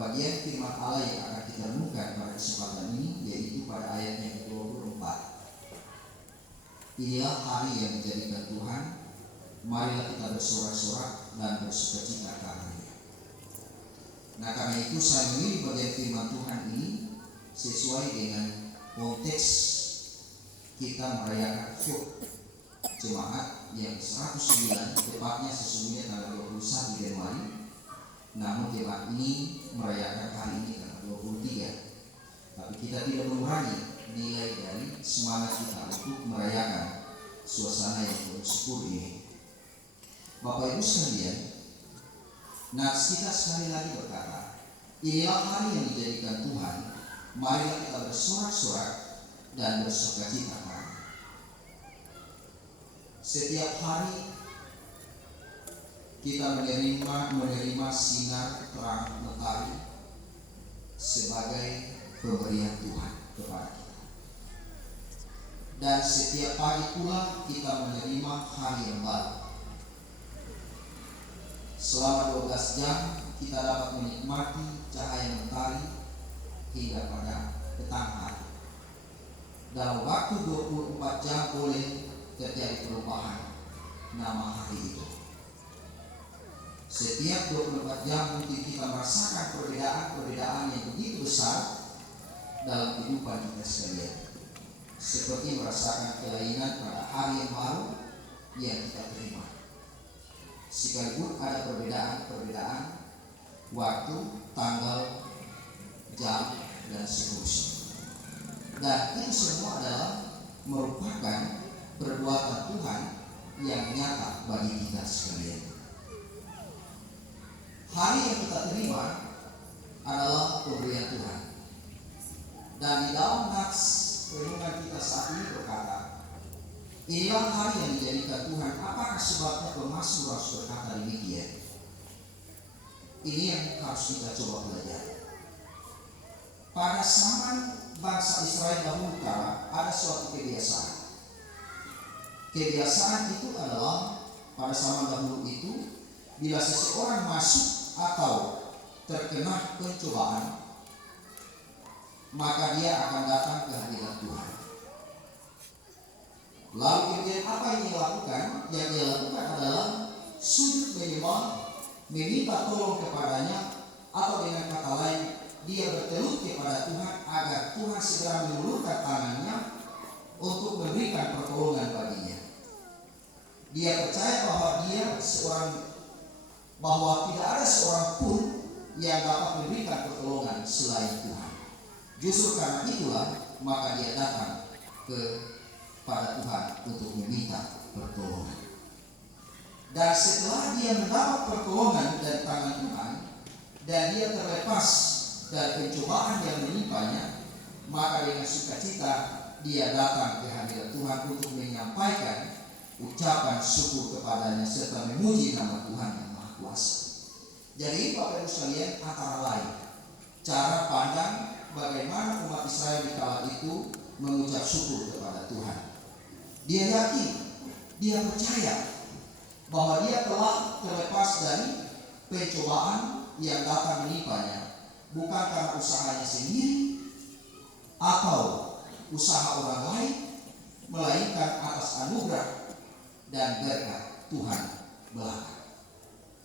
bagian firman Allah yang akan kita renungkan pada kesempatan ini, yaitu pada ayat yang ke-24. Inilah hari yang dijadikan Tuhan, marilah kita bersorak-sorak dan bersukacita karenanya. Nah, karena itu saya memilih bagian firman Tuhan ini sesuai dengan konteks kita merayakan HUT Jemaat yang 109, tepatnya sesungguhnya tanggal 21 Januari. Namun jemaat ini merayakan hari ini tanggal 23. Tapi kita tidak mengurangi nilai dari semangat kita untuk merayakan suasana yang penuh syukur ini. Bapak Ibu sekalian, nats kita sekali lagi berkata, inilah hari yang dijadikan Tuhan, marilah kita bersorak-sorak dan bersukacita. Setiap hari kita menerima sinar terang mentari sebagai pemberian Tuhan kepada kita. Dan setiap pagi pula kita menerima hari yang baru. Selama 12 jam kita dapat menikmati cahaya mentari hingga pada petang hari. Dalam waktu 24 jam boleh terjadi perubahan nama hari itu. Setiap 24 jam mungkin kita merasakan perbedaan yang begitu besar dalam kehidupan kita sekalian. Seperti merasakan kelainan pada hari yang baru yang kita terima. Sekalipun ada perbedaan waktu, tanggal, jam, dan seterusnya. Dan itu semua adalah merupakan perbuatan Tuhan yang nyata bagi kita sekalian. Hari yang kita terima adalah pemberian Tuhan. Dan di dalam nats renungan kita saat ini berkata, inilah hari yang dijadikan Tuhan. Apakah sebabnya pemazmur harus berkata demikian? Ini yang harus kita coba belajar. Pada zaman bangsa Israel dahulu kala ada suatu kebiasaan. Kebiasaan itu adalah pada zaman dahulu itu, bila seseorang masuk atau terkena pencobaan, maka dia akan datang ke hadirat Tuhan. Lalu kemudian apa yang dia lakukan? Yang dia lakukan adalah sujud menyembah, meminta tolong kepadanya, atau dengan kata lain dia bertelut kepada Tuhan agar Tuhan segera mengulurkan tangannya untuk memberikan pertolongan baginya. Dia percaya bahwa tidak ada seorang pun yang dapat memberikan pertolongan selain Tuhan. Justru karena itulah maka dia datang kepada Tuhan untuk meminta pertolongan. Dan setelah dia mendapat pertolongan dari tangan Tuhan dan dia terlepas dari pencobaan yang menimpanya, maka dengan sukacita dia datang ke hadirat Tuhan untuk menyampaikan ucapan syukur kepadanya serta memuji nama Tuhan yang Maha Kuasa. Jadi Bapak Ibu sekalian, antara lain cara pandang bagaimana umat Israel di kala itu mengucap syukur kepada Tuhan. Dia yakin, dia percaya bahwa dia telah terlepas dari pencobaan yang datang menimpanya, bukan karena usahanya sendiri atau usaha orang lain, melainkan atas anugerah dan berkat Tuhan belaka.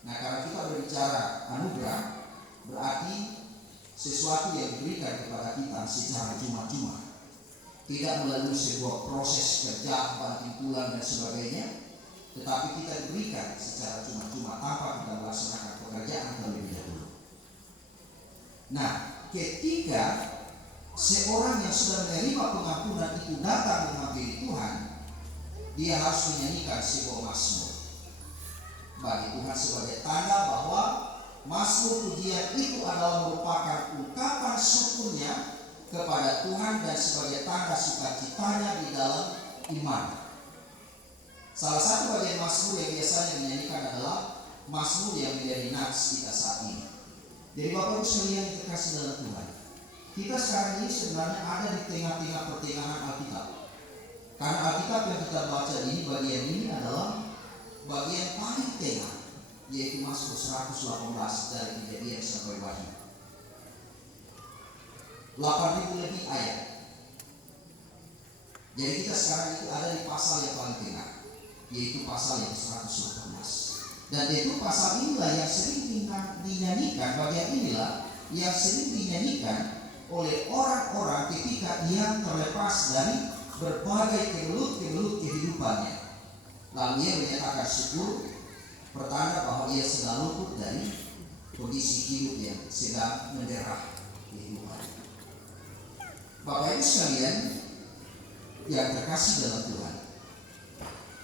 Nah, karena kita berbicara anugerah, berarti sesuatu yang diberikan kepada kita secara cuma-cuma, tidak melalui sebuah proses kerja, banting tulang dan sebagainya, tetapi kita diberikan secara cuma-cuma tanpa kita melaksanakan pekerjaan terlebih dahulu. Nah, ketika seorang yang sudah menerima pengampunan itu datang menghampiri Tuhan, dia harus menyanyikan sebuah mazmur bagi Tuhan sebagai tanda bahwa mazmur pujian itu adalah merupakan ungkapan syukurnya kepada Tuhan dan sebagai tanda sukacitanya di dalam iman. Salah satu bagian mazmur yang biasanya dinyanyikan adalah mazmur yang menjadi nats kita saat ini. Jadi Bapak Ibu sekalian yang terkasih dalam Tuhan, kita sekarang ini sebenarnya ada di tengah-tengah pertengahan Alkitab. Karena Alkitab yang kita baca ini, bagian ini adalah bagian paling tengah, yaitu Mazmur 118 dari Kejadian sampai Wahyu. 8.000 lebih ayat. Jadi kita sekarang itu ada di pasal yang paling tengah, yaitu pasal yang 118. Dan itu pasal inilah yang sering dinyanyikan, bagian inilah yang sering dinyanyikan oleh orang-orang ketika ia terlepas dari berbagai kemelut-kemelut kehidupannya. Lalu ia menyatakan syukur, pertanda bahwa ia sedang luput dari kondisi hidup yang sedang menderah kehidupan. Bapak Ibu sekalian yang terkasih dalam Tuhan,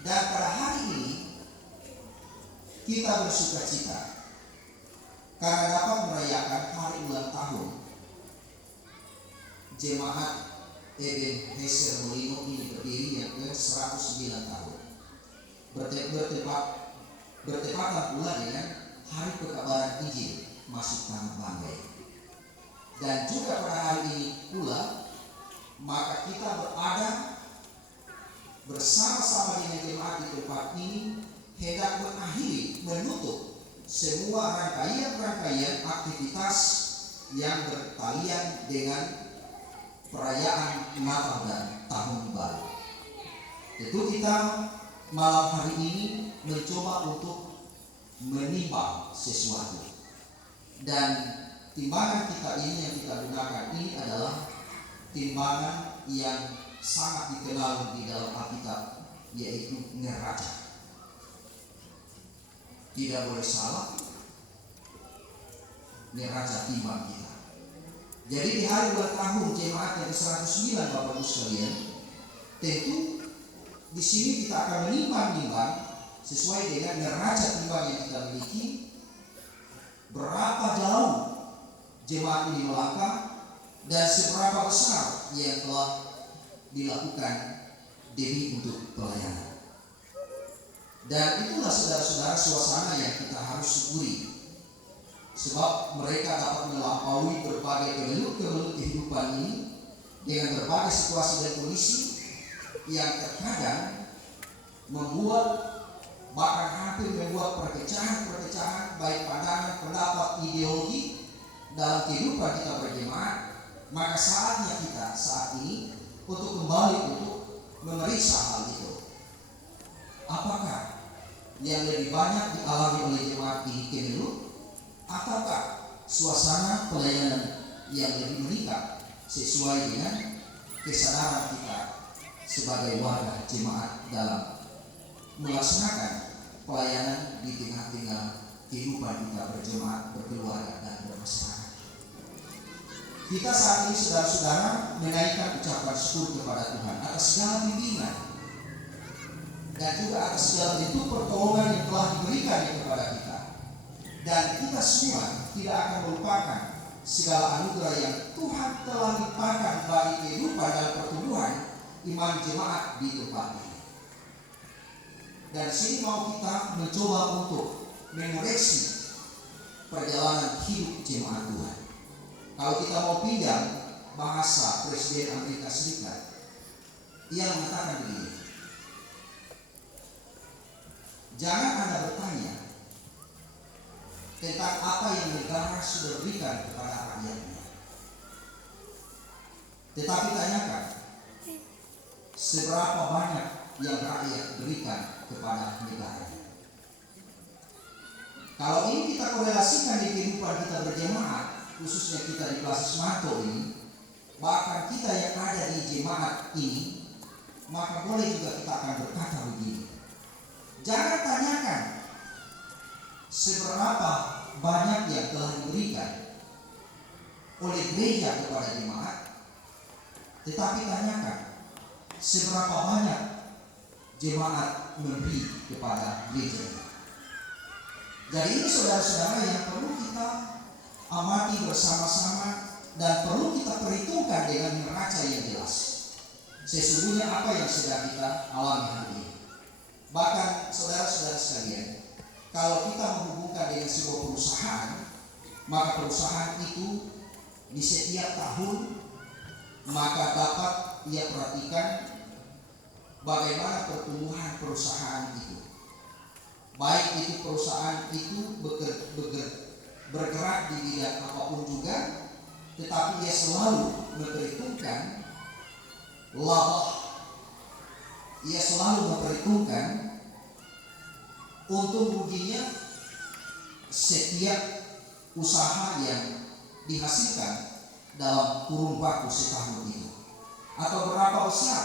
dan pada hari ini kita bersuka cita karena dapat merayakan hari ulang tahun Jemaat Ebenezer Molino ini berdiri yang ke 109 tahun. Bertepatan pula dengan Hari Pekabaran Injil masuk tanah Banggai. Dan juga pada hari ini pula maka kita berada bersama-sama dengan jemaat di tempat ini hendak mengakhiri, menutup semua rangkaian-rangkaian aktivitas yang bertalian dengan perayaan Natal dan Tahun Baru. Tentu kita malam hari ini mencoba untuk menimbang sesuatu, dan timbangan kita ini yang kita gunakan ini adalah timbangan yang sangat dikenal di dalam Alkitab, yaitu neraca. Tidak boleh salah neraca timbang kita. Jadi di hari ulang tahun jemaat yang ke-109 Bapak Ibu sekalian, tentu di sini kita akan menimbang-nimbang sesuai dengan neraca timbang yang kita miliki, berapa jauh jemaat ini melangkah dan seberapa besar yang telah dilakukan demi untuk pelayanan. Dan itulah saudara-saudara suasana yang kita harus syukuri, sebab mereka dapat melampaui berbagai kemelut-kemelut kehidupan ini dengan berbagai situasi dan kondisi yang terkadang membuat, bahkan hampir membuat perpecahan-perpecahan baik pandangan, pendapat, ideologi dalam kehidupan kita berjemaat. Maka saatnya kita saat ini untuk kembali untuk memeriksa hal itu. Apakah yang lebih banyak dialami oleh jemaat ini kemelut, ataukah suasana pelayanan yang lebih meningkat sesuai dengan kesadaran kita sebagai warga jemaat dalam melaksanakan pelayanan di tengah-tengah kehidupan kita berjemaat, berkeluarga, dan bermasyarakat. Kita saat ini saudara-saudara menaikkan ucapan syukur kepada Tuhan atas segala bimbingan dan juga atas segala bentuk pertolongan yang telah diberikan kepada kita. Dan kita semua tidak akan melupakan segala anugerah yang Tuhan telah limpahkan bagi kehidupan dan pertumbuhan iman jemaat di tempat ini. Dan sini mau kita mencoba untuk mengoreksi perjalanan hidup jemaat Tuhan. Kalau kita mau pinjam bahasa Presiden Amerika Serikat, ia mengatakan begini: jangan Anda bertanya tentang apa yang negara sudah berikan kepada rakyatnya, tetapi tanyakan seberapa banyak yang rakyat berikan kepada negara. Kalau ini kita korelasikan di kehidupan kita berjemaat, khususnya kita di Plasis Manto ini, bahkan kita yang ada di jemaat ini, maka boleh juga kita akan berkata begini: jangan tanyakan seberapa banyak yang telah diberikan oleh gereja kepada jemaat, tetapi tanyakan seberapa banyak jemaat memberi kepada gereja. Jadi ini saudara-saudara yang perlu kita amati bersama-sama dan perlu kita perhitungkan dengan neraca yang jelas. Sesungguhnya apa yang sedang kita alami hari ini. Bahkan saudara-saudara sekalian, kalau kita menghubungkan dengan sebuah perusahaan, maka perusahaan itu di setiap tahun maka dapat ia perhatikan bagaimana pertumbuhan perusahaan itu. Baik itu perusahaan itu bergerak di bidang apapun juga, tetapi ia selalu memperhitungkan laba. Ia selalu memperhitungkan untung ruginya setiap usaha yang dihasilkan dalam kurun waktu setahun itu, atau berapa besar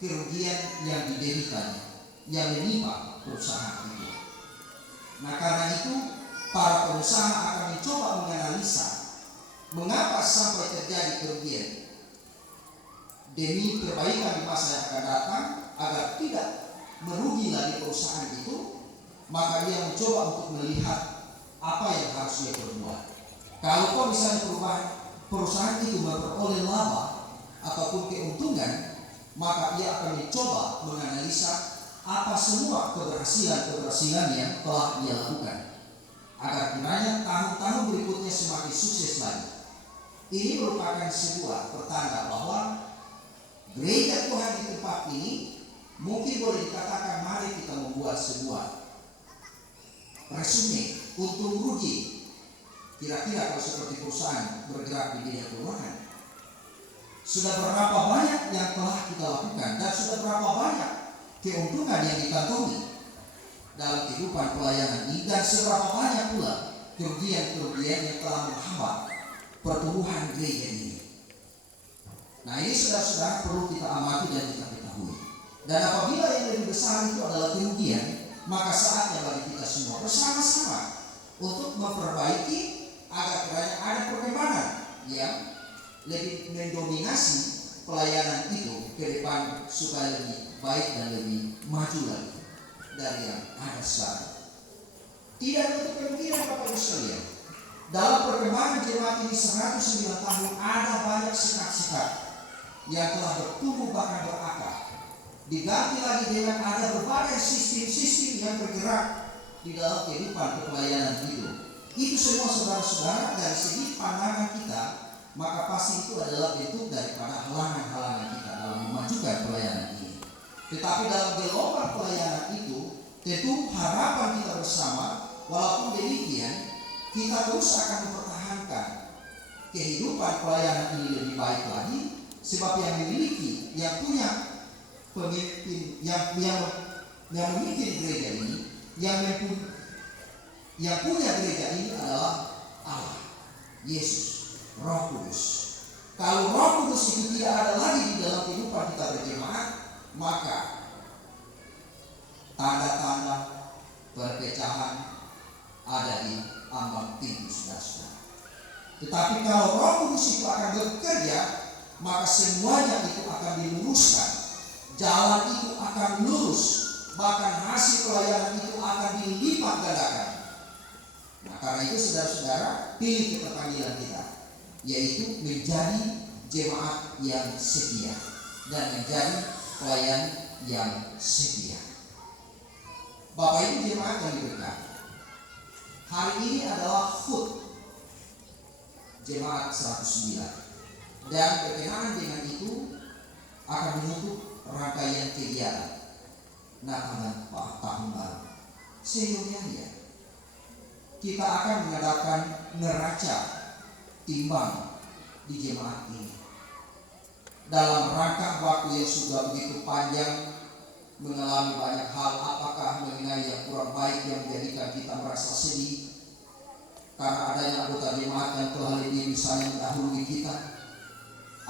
kerugian yang dideritanya, yang menimpa perusahaan itu. Nah, karena itu para pengusaha akan mencoba menganalisa mengapa sampai terjadi kerugian demi perbaikan di masa yang akan datang agar tidak merugi lagi perusahaan itu. Maka ia mencoba untuk melihat apa yang harus dia perbuat. Kalau misalnya perusahaan itu memperoleh laba ataupun keuntungan, maka ia akan mencoba menganalisa apa semua keberhasilan yang telah ia lakukan, agar kiranya tahun-tahun berikutnya semakin sukses lagi. Ini merupakan sebuah pertanda bahwa gereja Tuhan di tempat ini mungkin boleh dikatakan mari kita membuat sebuah resume untung rugi. Kira-kira kalau seperti perusahaan bergerak di bidang keuangan, sudah berapa banyak yang telah kita lakukan dan sudah berapa banyak keuntungan yang dikantongi dalam kehidupan pelayanan ini, dan seberapa banyak pula kerugian-kerugian yang telah menghambat pertumbuhan gereja ini. Nah, ini saudara-saudara perlu kita amati dan kita ketahui. Dan apabila yang lebih besar itu adalah kerugian, maka saatnya bagi kita semua bersama-sama untuk memperbaiki agar kiranya ada perkembangan yang lebih mendominasi pelayanan itu ke depan, supaya lebih baik dan lebih maju lagi dari yang ada sekarang. Tidak untuk kemungkinan Bapak Ibu sekalian, dalam perkembangan jemaat ini 109 tahun ada banyak sekat-sekat yang telah bertumbuh bahkan berakar. Diganti lagi dengan ada berbagai sistem-sistem yang bergerak di dalam kehidupan kepelayanan itu. Itu semua saudara-saudara dari segi pandangan kita, maka pasti itu adalah bentuk daripada halangan-halangan kita dalam memajukan pelayanan ini. Tetapi dalam gelombang pelayanan itu, tentu harapan kita bersama, walaupun demikian, kita terus akan mempertahankan kehidupan pelayanan ini lebih baik lagi, sebab yang memiliki, yang punya pemimpin, yang memimpin gereja ini, yang punya gereja ini adalah Allah, Yesus, Roh Kudus. Kalau Roh Kudus itu tidak ada lagi di dalam kehidupan kita berjemaat, maka tanda-tanda perpecahan ada di ambang pintu, saudara-saudara. Tetapi kalau Roh Kudus itu akan bekerja, maka semuanya itu akan diluruskan. Jalan itu akan lurus, bahkan hasil pelayanan itu akan dilipat gandakan. Nah, karena itu saudara-saudara, pilih kepanggilan kita, yaitu menjadi jemaat yang setia dan menjadi pelayan yang setia. Bapak Ibu jemaat yang diberkati, hari ini adalah HUT Jemaat 109, dan berkenaan dengan itu akan menutup rangkaian kegiatan Natal tahun baru. Sehingga kita akan mengadakan neraca timbang di jemaat ini dalam rangka waktu yang sudah begitu panjang, mengalami banyak hal. Apakah mengenai yang kurang baik yang menjadikan kita merasa sedih karena adanya anggota jemaat yang telah lebih misalnya mendahului kita?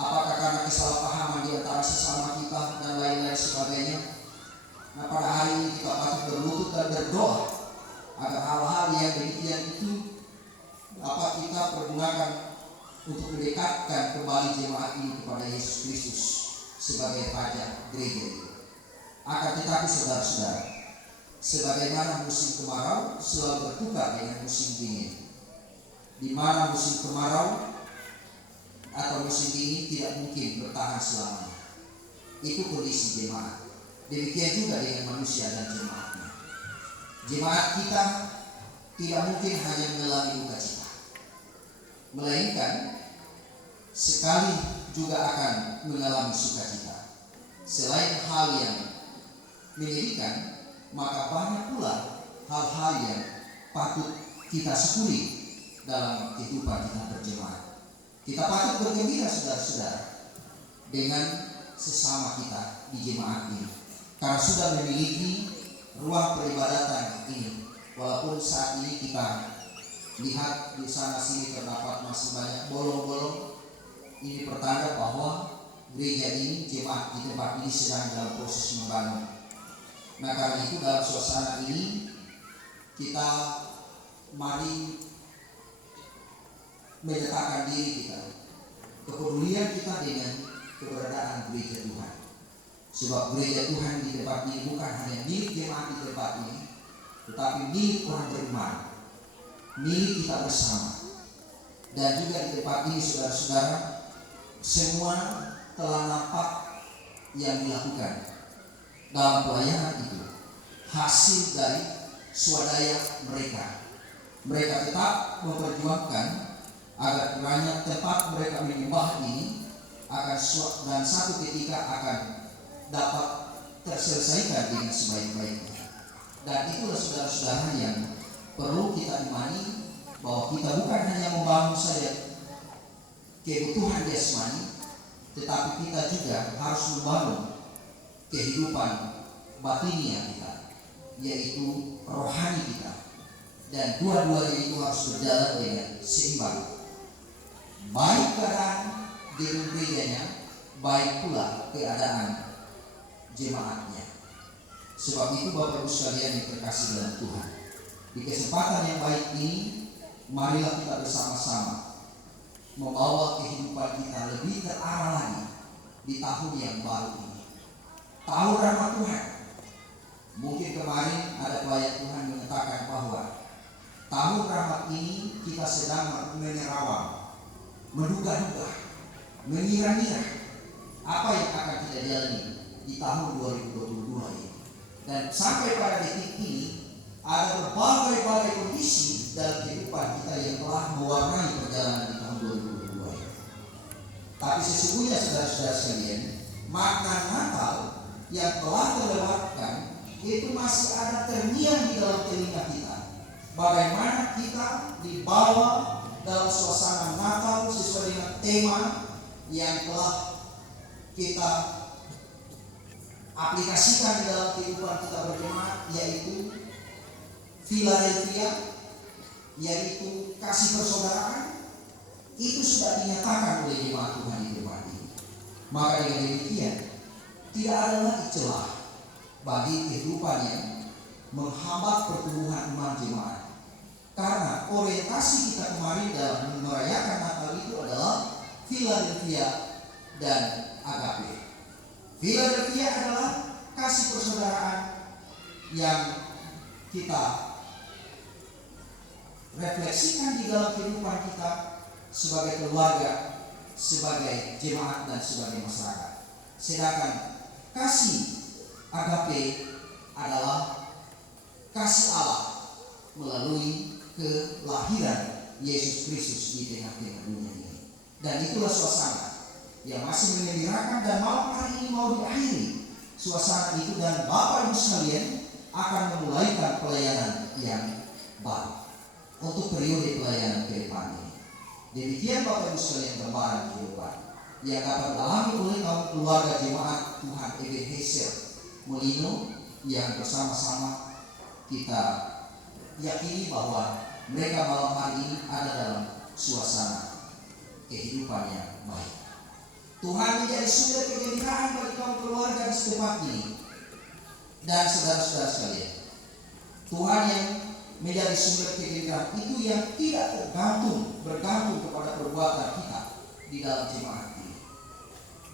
Apakah karena kesalahpahaman di antara sesama kita dan lain-lain sebagainya? Nah, pada hari ini kita patut berlutut dan berdoa agar hal-hal yang demikian itu dapat kita pergunakan untuk mendekatkan kembali jemaat ini kepada Yesus Kristus sebagai pajak gereja itu. Akan tetapi saudara-saudara, sebagaimana musim kemarau selalu bertukar dengan musim dingin, di mana musim kemarau atau musim dingin tidak mungkin bertahan selamanya. Itu kondisi jemaat. Demikian juga dengan manusia dan jemaatnya. Jemaat kita tidak mungkin hanya mengalami duka cita, melainkan sekali juga akan mengalami sukacita. Selain hal yang menyedihkan, maka banyak pula hal-hal yang patut kita syukuri dalam kehidupan kita berjemaat. Kita patut bergembira saudara-saudara dengan sesama kita di jemaat ini, karena sudah memiliki ruang peribadatan ini. Walaupun saat ini kita lihat di sana sini terdapat masih banyak bolong-bolong, ini pertanda bahwa gereja ini, jemaat di tempat ini sedang dalam proses membangun. Nah, karena itu dalam suasana ini kita mari menyatakan diri kita, kepedulian kita dengan keberadaan gereja Tuhan. Sebab gereja Tuhan di tempat ini bukan hanya milik jemaat di tempat ini, tetapi milik orang beriman, milik kita bersama. Dan juga di tempat ini saudara-saudara, semua telah nampak yang dilakukan dalam pelayanan itu hasil dari swadaya mereka. Mereka tetap memperjuangkan agar kiranya tempat mereka menyembah ini akan dan satu ketika akan dapat terselesaikan dengan sebaik-baiknya. Dan itulah saudara-saudara yang perlu kita imani, bahwa kita bukan hanya membangun saja kebutuhan jasmani, tetapi kita juga harus membangun kehidupan batinia kita, yaitu rohani kita. Dan dua-duanya itu harus berjalan dengan seimbang. Baik keadaan gedung gerejanya, baik pula keadaan jemaatnya. Sebab itu Bapak Ibu sekalian yang terkasih dalam Tuhan, di kesempatan yang baik ini, marilah kita bersama-sama membawa kehidupan kita lebih terarah lagi di tahun yang baru ini, tahun rahmat Tuhan. Mungkin kemarin ada pelayan Tuhan mengatakan bahwa tahun rahmat ini kita sedang menerawang, menduga-duga, mengira-ngira apa yang akan kita jalani di tahun 2022 ini. Dan sampai pada detik ini ada berbagai kondisi dalam kehidupan kita yang telah mewarnai perjalanan di tahun 2022 ini. Tapi sesungguhnya saudara-saudara sekalian, makna Natal yang telah terlewatkan itu masih ada terngiang di dalam telinga kita. Bagaimana kita dibawa dalam suasana Natal sesuai dengan tema yang telah kita aplikasikan di dalam kehidupan kita berjemaat, yaitu Philadelphia, yaitu kasih persaudaraan. Itu sudah dinyatakan oleh jemaat Tuhan di tempat ini. Maka dengan demikian tidak ada lagi celah bagi kehidupan yang menghambat pertumbuhan iman jemaat. Karena orientasi kita kemarin dalam merayakan Natal itu adalah Philadelphia dan agape. Philadelphia adalah kasih persaudaraan yang kita refleksikan di dalam kehidupan kita sebagai keluarga, sebagai jemaat, dan sebagai masyarakat. Sedangkan kasih agape adalah kasih Allah melalui kelahiran Yesus Kristus di tengah-tengah dunia ini. Dan itulah suasana yang masih menggembirakan, dan malam hari ini mau diakhiri suasana itu, dan Bapak Ibu sekalian akan memulaikan pelayanan yang baru untuk periode pelayanan ke depan ini. Demikian Bapak Ibu sekalian gambaran kehidupan yang dapat dialami oleh kaum keluarga jemaat Tuhan Ebenezer Molino, yang bersama-sama kita yakini bahwa mereka malam hari ini ada dalam suasana kehidupan yang baik. Tuhan menjadi sumber kegembiraan bagi kaum keluarga di setempat ini. Dan saudara-saudara sekalian, Tuhan yang menjadi sumber kegembiraan itu yang tidak bergantung kepada perbuatan kita di dalam jemaat ini.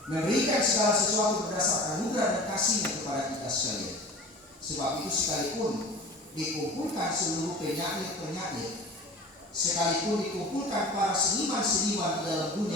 Memberikan segala sesuatu berdasarkan anugerah dan kasih-Nya kepada kita sekalian. Sebab itu sekalipun dikumpulkan seluruh penyair-penyair, sekalipun dikumpulkan para seniman-seniman di dalam dunia